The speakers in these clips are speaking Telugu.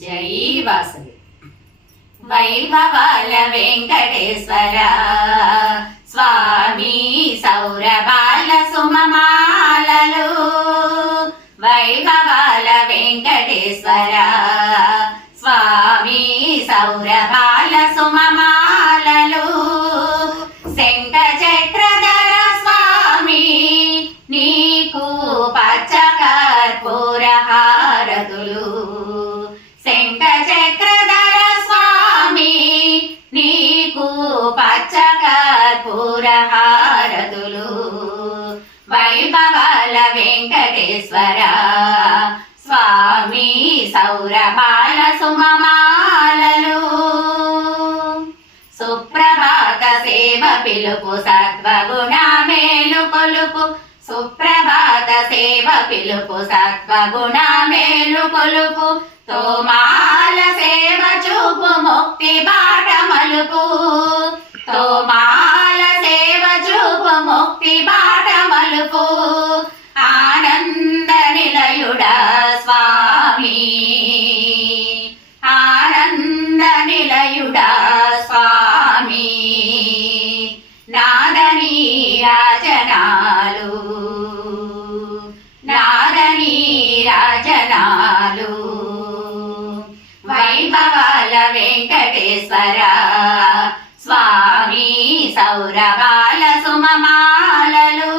జై వాసవి. వైభవాల వెంకటేశ్వర స్వామి సౌరభాల సుమమాలలు. వైభవాల వెంకటేశ్వర స్వామి సౌరభాల సుమమాలలు. శంఖ చక్రధర స్వామి నీకు పచ్చ కర్పూర హారతులు. శంఖ చక్రధర స్వామి నీకు పచ్చ కర్పూర హారతులు. వైభవాల వెంకటేశ్వర స్వామి సౌరభాల సుమమాలలు. సుప్రభాత సేవ పిలుపు సత్వగుణ మేలు కొలుపు. సుప్రభాత సేవ పిలుపు సత్వగుణ మేలు కొలుపు. తోమాల సేవ చూపు ముక్తి బాట మలుపు. తోమాల సేవ చూపు ముక్తి బాట మలుపు. ఆనంద నిలయుడా స్వామి ఆనంద నిలయుడా స్వామి. నాదని రాజనాలు నాదని రాజనాలు. వైభవాల వెంకటేశ్వర స్వామి సౌరభాల సుమమాలలు.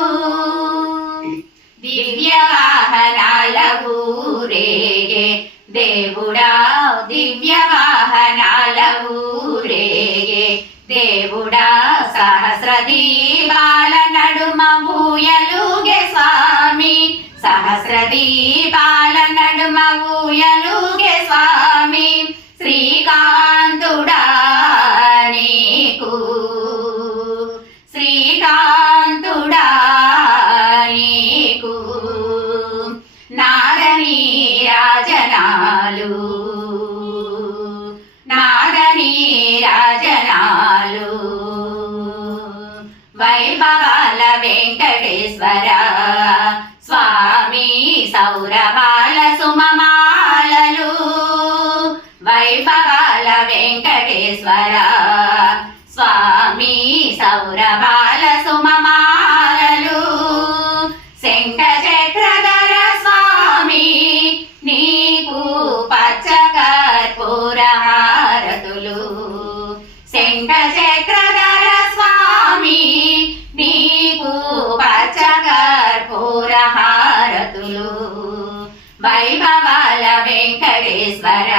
దివ్య వాహనాల ఊరేగే దేవుడా. దివ్య వాహనాల ఊరేగే దేవుడా. సహస్ర దీపాల నడుమ ఊయలుగే స్వామి. సహస్ర దీపాల నడుమ ఊయలుగే స్వామి. శ్రీకాంతుడా నీకు శ్రీకాంతుడా నీకు. నాదని రాజనాలు నాదని రాజనాలు. వైభవాల వెంకటేశ్వర స్వామి సౌరభాల సుమమాలలు. వైభవాల వెంకటేశ్వర స్వామి సౌరభాల సుమమాలలు. శంఖ చక్రధర స్వామి నీకు పచ్చ కర్పూర హారతులు. శంఖ చక్రధర స్వామి నీకు పచ్చ కర్పూర హారతులు. వైభవాల వెంకటేశ్వర